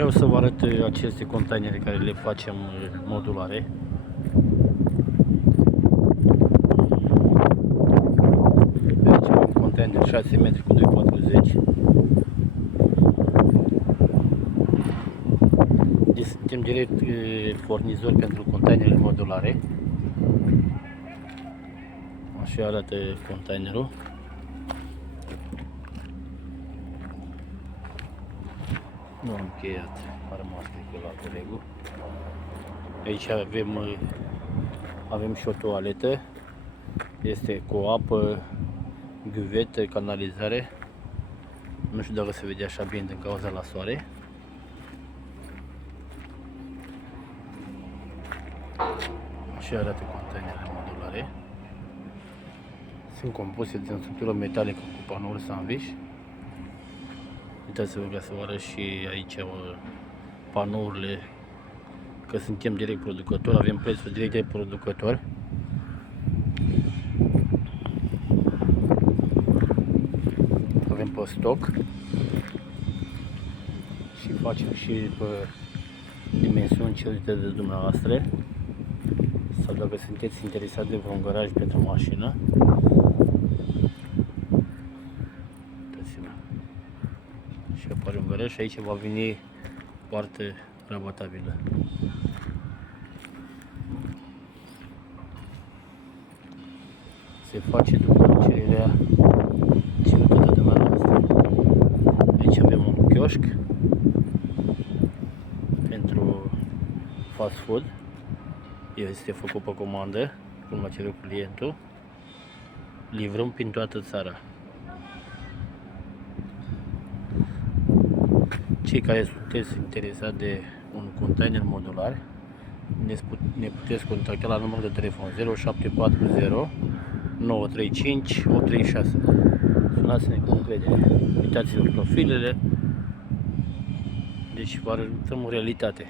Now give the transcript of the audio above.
Vreau să vă arăt aceste containere care le facem modulare. Aici un container 6 metri cu 2,40. Deci suntem direct furnizori pentru containerele modulare. Așa arată containerul. Nu am încheiat, a rămas la colegul. Aici avem și o toaletă. Este cu apă, ghiuvetă, canalizare. Nu știu dacă se vede așa bine din cauza la soare. Așa arată containerele modulare. Sunt compuse din structură metalică cu panouri sandwich. Uitați-vă ca să vă arăt și aici panourile, că suntem direct producători, avem prețul direct de producător. Avem pe stoc și facem și pe dimensiuni cerute de dumneavoastră. Sau dacă sunteți interesați de vreun garaj pentru mașină, și apare un garaj și aici va veni parte rabatabilă. Se face după cererea ținută de dumneavoastră. Aici avem un chioșc pentru fast food. Este făcut pe comandă, cum a cerut clientul. Livrăm prin toată țara. Cei care sunteți interesați de un container modular, ne puteți contacta la numărul de telefon 0740 935 836. Sunați-ne cu încredere. Uitați-vă profilele. Deci vă arătăm o realitate.